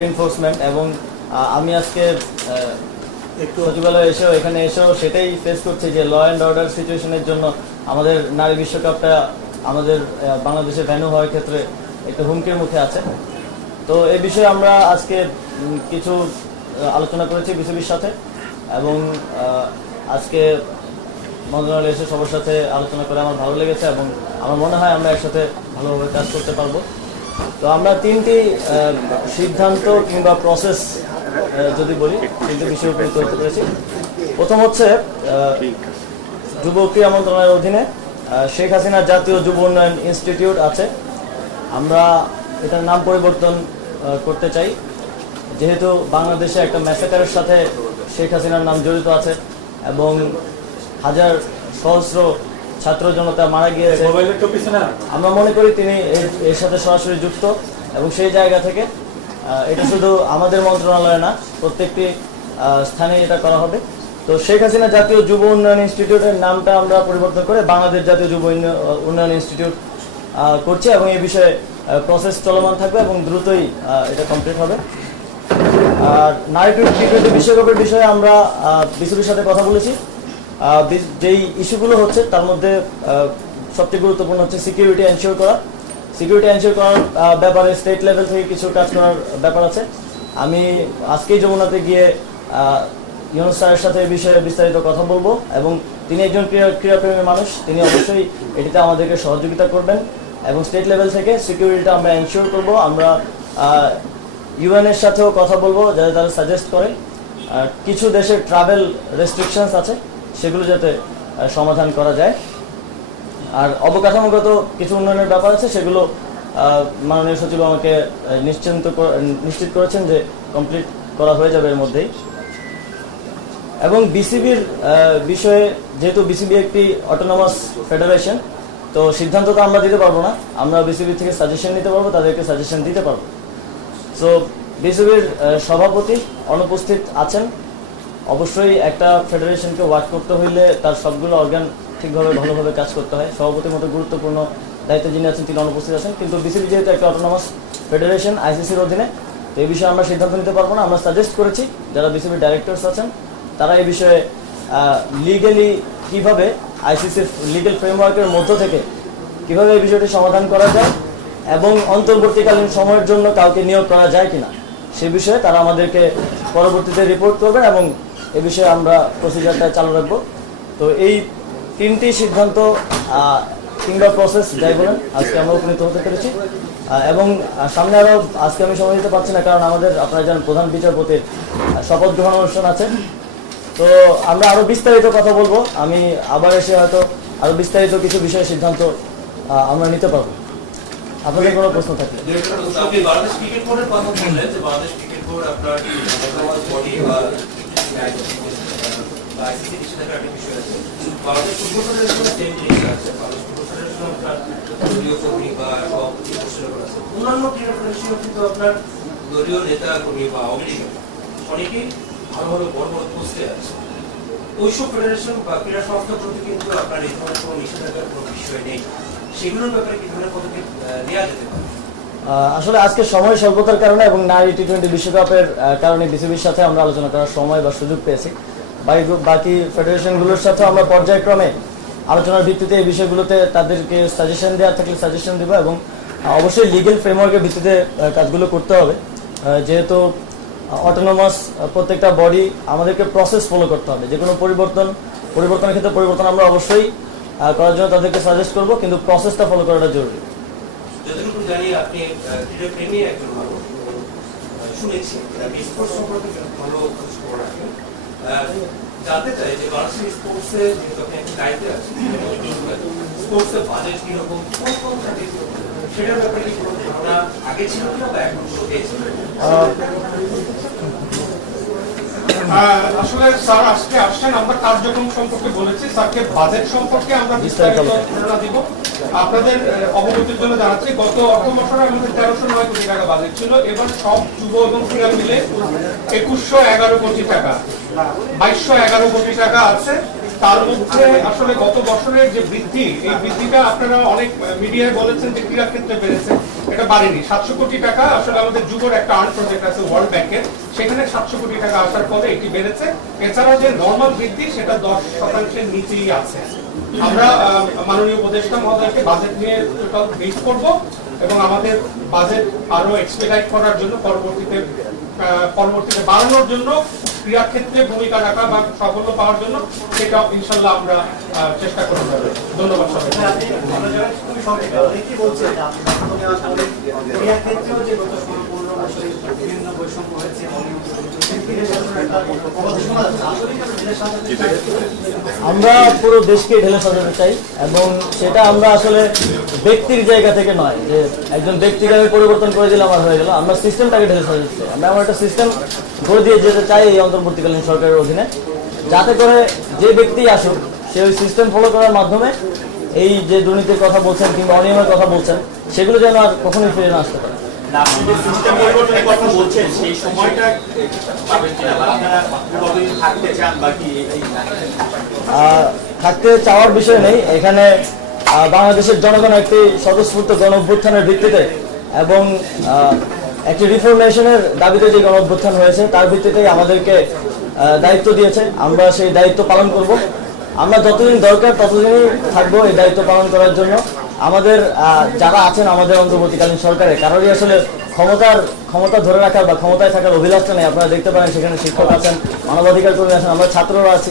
Enforcement এবং আমি আজকে একটু সচিবালয়ে এসেও এখানে এসেও সেটাই ফেস করছি যে ল অ্যান্ড অর্ডার সিচুয়েশনের জন্য আমাদের নারী বিশ্বকাপটা আমাদের বাংলাদেশে ভ্যানু হওয়ার ক্ষেত্রে একটু হুমকির মুখে আছে। তো এ বিষয়ে আমরা আজকে কিছু আলোচনা করেছি বিসিবির সাথে এবং আজকে মন্ত্রণালয়ে এসে সবার সাথে আলোচনা করে আমার ভালো লেগেছে এবং আমার মনে হয় আমরা একসাথে ভালোভাবে কাজ করতে পারব। তো আমরা তিনটি সিদ্ধান্ত কিংবা প্রসেস যদি বলি, তিনটি বিষয় উপরে করতে পেরেছি প্রথম হচ্ছে যুব ক্রীড়া মন্ত্রণালয়ের অধীনে শেখ হাসিনা জাতীয় যুব উন্নয়ন ইনস্টিটিউট আছে। আমরা এটার নাম পরিবর্তন করতে চাই। যেহেতু বাংলাদেশে একটা ম্যাসেকারের সাথে শেখ হাসিনার নাম জড়িত আছে এবং হাজার সহস্র ছাত্র জনতা মারা গিয়েছে। মোবাইলের তো পিছনে আমরা মনে করি তিনি এর- সাথে সরাসরি যুক্ত এবং সেই জায়গা থেকে এটা শুধু আমাদের মন্ত্রণালয়ে না প্রত্যেকটি স্থানে এটা করা হবে। তো শেখ হাসিনা জাতীয় যুব উন্নয়ন ইনস্টিটিউটের নামটা আমরা পরিবর্তন করে বাংলাদেশ জাতীয় যুব উন্ন- উন্নয়ন ইনস্টিটিউট করছি এবং এই বিষয়ে প্রসেস চলমান থাকবে এবং দ্রুতই এটা কমপ্লিট হবে। আর নারী বিশ্বকাপের বিষয়ে আমরা বিসিবির সাথে কথা বলেছি। যেই ইস্যুগুলো হচ্ছে, তার মধ্যে সবচেয়ে গুরুত্বপূর্ণ হচ্ছে সিকিউরিটি এনশিওর করা। সিকিউরিটি এনশিওর করার ব্যাপারে স্টেট লেভেল থেকে কিছু কাজ করার ব্যাপার আছে। আমি আজকেই যমুনাতে গিয়ে ইউনুস স্যারের সাথে এই বিষয়ে বিস্তারিত কথা বলব এবং তিনি একজন ক্রীড়া ক্রীড়াপ্রেমী মানুষ। তিনি অবশ্যই এটিতে আমাদেরকে সহযোগিতা করবেন এবং স্টেট লেভেল থেকে সিকিউরিটিটা আমরা এনশিওর করব। আমরা ইউএনের সাথেও কথা বলব, যাতে তারা সাজেস্ট করে। কিছু দেশের ট্রাভেল রেস্ট্রিকশনস আছে। সেগুলো যাতে সমাধান করা যায়। আর অবকাঠামোগত কিছু উন্নয়নের ব্যাপার আছে, সেগুলো মাননীয় সচিব আমাকে নিশ্চিন্ত নিশ্চিত করেছেন যে কমপ্লিট করা হয়ে যাবে এর মধ্যেই। এবং বিসিবির বিষয়ে যেহেতু বিসিবি একটি অটোনমাস ফেডারেশন তো সিদ্ধান্ত তো আমরা দিতে পারব না। আমরা বিসিবি থেকে সাজেশন নিতে পারব, তাদেরকে সাজেশন দিতে পারব। সো বিসিবির সভাপতি অনুপস্থিত আছেন। অবশ্যই একটা ফেডারেশনকে ওয়ার্ক করতে হইলে তার সবগুলো অর্গান ঠিকভাবে, ভালোভাবে কাজ করতে হয়। সভাপতির মতো গুরুত্বপূর্ণ দায়িত্ব যিনি আছেন, তিনি অনুপস্থিত আছেন। কিন্তু বিসিবি যেহেতু একটা অটোনমাস ফেডারেশন আইসিসির অধীনে, তো এই বিষয়ে আমরা সিদ্ধান্ত নিতে পারব না। আমরা সাজেস্ট করেছি, যারা বিসিবির ডাইরেক্টরস আছেন, তারা এই বিষয়ে লিগেলি কীভাবে আইসিসির লিগেল ফ্রেমওয়ার্কের মধ্য থেকে কীভাবে এই বিষয়টি সমাধান করা যায় এবং অন্তর্বর্তীকালীন সময়ের জন্য কাউকে নিয়োগ করা যায় কিনা, সে বিষয়ে তারা আমাদেরকে পরবর্তীতে রিপোর্ট করবেন এবং এ বিষয়ে আমরা প্রসিজারটা চালু রাখব। তো এই তিনটি সিদ্ধান্ত কিংবা প্রসেস যাই বলেন, আজকে আমরা উপনীত হতে পেরেছি। এবং সামনে আরও আজকে আমি সময় দিতে পারছি না, কারণ আমাদের আপনারা জানেন প্রধান বিচারপতির শপথ গ্রহণ অনুষ্ঠান আছে। তো আমরা আরও বিস্তারিত কথা বলব। আমি আবার এসে হয়তো আরও বিস্তারিত কিছু বিষয়ে সিদ্ধান্ত আমরা নিতে পারব। আপনাদের কোনো প্রশ্ন আপনি বাংলাদেশ ক্রিকেট বোর্ডের কথা বললেন, যে বাংলাদেশ ক্রিকেট বোর্ড আপনার নেতা কর্মী অনেকেই ভালো ভালো বড় বড় পোস্টে আছে ওইসব ফেডারেশন বা ক্রীড়া সংস্থার কিন্তু আপনার এই ধরনের কোনো কোনো বিষয় নেই সেগুলোর ব্যাপারে কি ধরনের পদক্ষেপ নেওয়া যেতে পারে? আসলে আজকে সময় স্বল্পতার কারণে এবং নারী টি টোয়েন্টি বিশ্বকাপের কারণে বিসিবির সাথে আমরা আলোচনা করার সময় বা সুযোগ পেয়েছি। বাকি বাকি ফেডারেশনগুলোর সাথে আমরা পর্যায়ক্রমে আলোচনার ভিত্তিতে এই বিষয়গুলোতে তাদেরকে সাজেশন দেওয়ার থাকলে সাজেশন দেবো এবং অবশ্যই লিগেল ফ্রেমওয়ার্কের ভিত্তিতে কাজগুলো করতে হবে। যেহেতু অটোনোমাস প্রত্যেকটা বডি আমাদেরকে প্রসেস ফলো করতে হবে। যে কোনো পরিবর্তন, পরিবর্তনের ক্ষেত্রে পরিবর্তন আমরা অবশ্যই করার জন্য তাদেরকে সাজেস্ট করব, কিন্তু প্রসেসটা ফলো করাটা জরুরি। যতটুকু জানি আপনি ক্রীড়া প্রেমী একজন মানুষ। শুনেছি। আপনি স্পোর্টস সম্পর্কে ভালো খোঁজ খবর রাখেন জানতে চাই যে বাংলাদেশের স্পোর্টসে যেহেতু আপনি একটা দায়িত্বে আছেন স্পোর্টসের বাজেট কীরকম কোন কোন থাকে সেটার ব্যাপারে কি কোনো ধারণা আগে ছিল কিনা বা এখন আহ, আসলে স্যার আজকে আসছেন। আমরা কার্যক্রম সম্পর্কে বলেছি। স্যারকে বাজেট সম্পর্কে আমরা বিস্তারিত ধারণা দিব। আপনাদের অবগতির জন্য জানাচ্ছি গত অর্থ বছরে আমাদের তেরোশো নয় কোটি টাকা বাজেট ছিল এবার সব যুব এবং ক্রীড়া মিলে একুশশো এগারো কোটি টাকা। বাইশশো এগারো কোটি টাকা আছে। তার মধ্যে আসলে গত বছরের যে বৃদ্ধি, এই বৃদ্ধিটা আপনারা অনেক মিডিয়ায় বলেছেন যে ক্রীড়া ক্ষেত্রে বেড়েছে। এটা বাড়েনি। সাতশো কোটি টাকা আসলে আমাদের যুগের একটা আর্ট প্রজেক্ট আছে ওয়ার্ল্ড ব্যাংকের সেখানে সাতশো কোটি টাকা আসার পরে এটি বেড়েছে। এছাড়াও যে নর্মাল বৃদ্ধি, সেটা দশ শতাংশের নিচেই আছে। আমরা মাননীয় উপদেষ্টা মহোদয়কে বাজেট নিয়ে টোটাল ব্রিফ করব এবং আমাদের বাজেট আরও এক্সপেডাইট করার জন্য পরবর্তীতে পরবর্তীতে বাড়ানোর জন্য ক্রীড়াক্ষেত্রে ভূমিকা রাখা বা সাফল্য পাওয়ার জন্য সেটা ইনশাল্লাহ আমরা চেষ্টা করে যাব ধন্যবাদ সবাইকে। আমরা আমরা পুরো দেশকে ঢেলে সাজাতে চাই এবং সেটা আমরা আসলে ব্যক্তির জায়গা থেকে নয়, যে একজন ব্যক্তিকে আমি পরিবর্তন করে দিলাম আর হয়ে গেল। আমরা সিস্টেমটাকে ঢেলে সাজাতে চাই আমরা এমন একটা সিস্টেম করে দিয়ে যেতে চাই এই অন্তর্বর্তীকালীন সরকারের অধীনে। যাতে করে যে ব্যক্তি আসুক, সে ওই সিস্টেম ফলো করার মাধ্যমে এই যে দুর্নীতির কথা বলছেন কিংবা অনিয়মের কথা বলছেন, সেগুলো যেন আর কখনোই ফিরে না আসতে পারে। থাকতে চাওয়ার বিষয় নেই। এখানে বাংলাদেশের জনগণ একটি স্বতঃস্ফূর্ত গণ অভ্যুত্থানের ভিত্তিতে এবং একটি রিফরমেশনের দাবিতে যে গণ অভ্যুত্থান হয়েছে, তার ভিত্তিতেই আমাদেরকে দায়িত্ব দিয়েছে। আমরা সেই দায়িত্ব পালন করব। আমরা যতদিন দরকার ততদিনই থাকব এই দায়িত্ব পালন করার জন্য। আমাদের যারা আছেন আমাদের অন্তর্বর্তীকালীন সরকারে কারোরই আসলে ক্ষমতার ক্ষমতা ধরে রাখার বা ক্ষমতায় থাকার অভিলাষটা নেই আপনারা দেখতে পারেন সেখানে শিক্ষক আছেন মানবাধিকার কর্মী আছেন আমরা ছাত্ররা আছি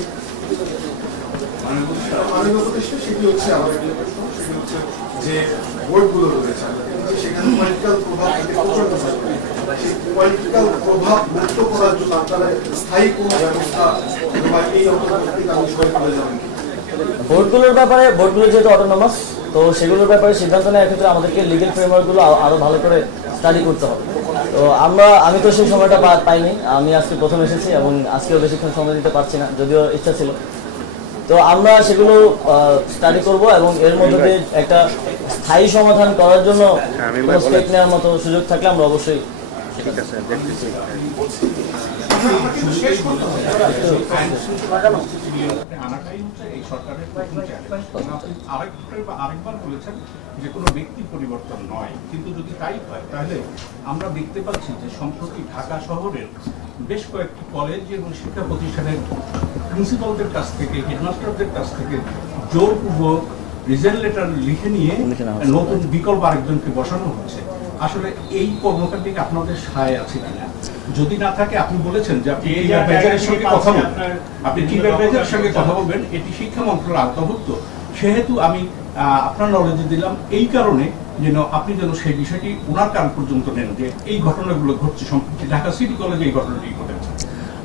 মাননীয় উপদেষ্টা সেটি হচ্ছে আমাদের যে প্রশ্ন সেটি হচ্ছে যে বোর্ডগুলো রয়েছে সেখানে পলিটিক্যাল প্রভাব থেকে প্রচণ্ড থাকে। সেই পলিটিক্যাল প্রভাব মুক্ত করার জন্য আপনারা স্থায়ী কোনো ব্যবস্থা এই অন্তর্বর্তীকালীন সরকারে যাবেন ভোটগুলোর ব্যাপারে ভোটগুলো যেহেতু অটোনমাস তো সেগুলোর ব্যাপারে সিদ্ধান্ত নেওয়ার ক্ষেত্রে আমাদেরকে লিগেল ফ্রেমওয়ার্কগুলো আরও ভালো করে স্টাডি করতে হবে। তো আমরা আমি তো সেই সময়টা পাইনি আমি আজকে প্রথম এসেছি এবং আজকেও বেশিক্ষণ সময় দিতে পারছি না যদিও ইচ্ছা ছিল। তো আমরা সেগুলো স্টাডি করব এবং এর মধ্যে দিয়ে একটা স্থায়ী সমাধান করার জন্য স্টেপ নেওয়ার মতো সুযোগ থাকলে আমরা অবশ্যই করতে হবে হয় আমরা দেখতে পাচ্ছি যে সম্প্রতি ঢাকা শহরের বেশ কয়েকটি কলেজ এবং শিক্ষা প্রতিষ্ঠানের প্রিন্সিপালদের কাছ থেকে হেডমাস্টারদের কাছ থেকে জোরপূর্বক রিজেন্ট লেটার লিখে নিয়ে। নতুন বিকল্প আরেকজনকে বসানো হচ্ছে আসলে এই কর্মকাণ্ডে আপনাদের সায় আছে কিনা যদি না থাকে আপনি বলেছেন যে আপনি টিকার বেজারের সঙ্গে কথা বলবেন। আপনি টিকার বেজারের সঙ্গে কথা বলবেন এটি শিক্ষা মন্ত্রণালয়ের আওতাভুক্ত সেহেতু আমি আপনার নলেজে দিলাম এই কারণে যেন আপনি যেন সেই বিষয়টি ওনার কান পর্যন্ত নেন যে এই ঘটনাগুলো ঘটছে সম্প্রতি। ঢাকা সিটি কলেজে এই ঘটনাটি ঘটেছে।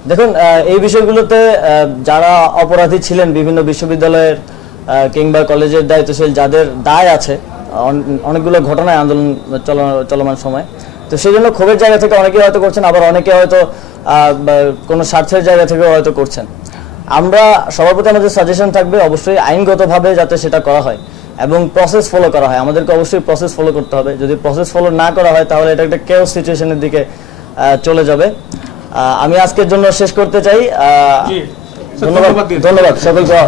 দেখুন এই বিষয়গুলোতে আহ, যারা অপরাধী ছিলেন বিভিন্ন বিশ্ববিদ্যালয়ের আহ, কিংবা কলেজের দায়িত্বশীল যাদের দায় আছে অনেকগুলো ঘটনায় আন্দোলন চল- চলমান সময় তো সেই জন্য ক্ষোভের জায়গা থেকে অনেকে হয়তো করছেন আবার অনেকে হয়তো কোনো স্বার্থের জায়গা থেকেও হয়তো করছেন। আমরা সবার প্রতি আমাদের সাজেশন থাকবে অবশ্যই আইনগতভাবে যাতে সেটা করা হয় এবং প্রসেস ফলো করা হয়। আমাদেরকে অবশ্যই প্রসেস ফলো করতে হবে। যদি প্রসেস ফলো না করা হয় তাহলে এটা একটা কেউ সিচুয়েশনের দিকে চলে যাবে। আমি আজকের জন্য শেষ করতে চাই। ধন্যবাদ। ধন্যবাদ। সকলকে।